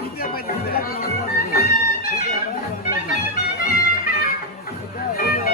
¿Qué ¡Vamos! ¡Vamos!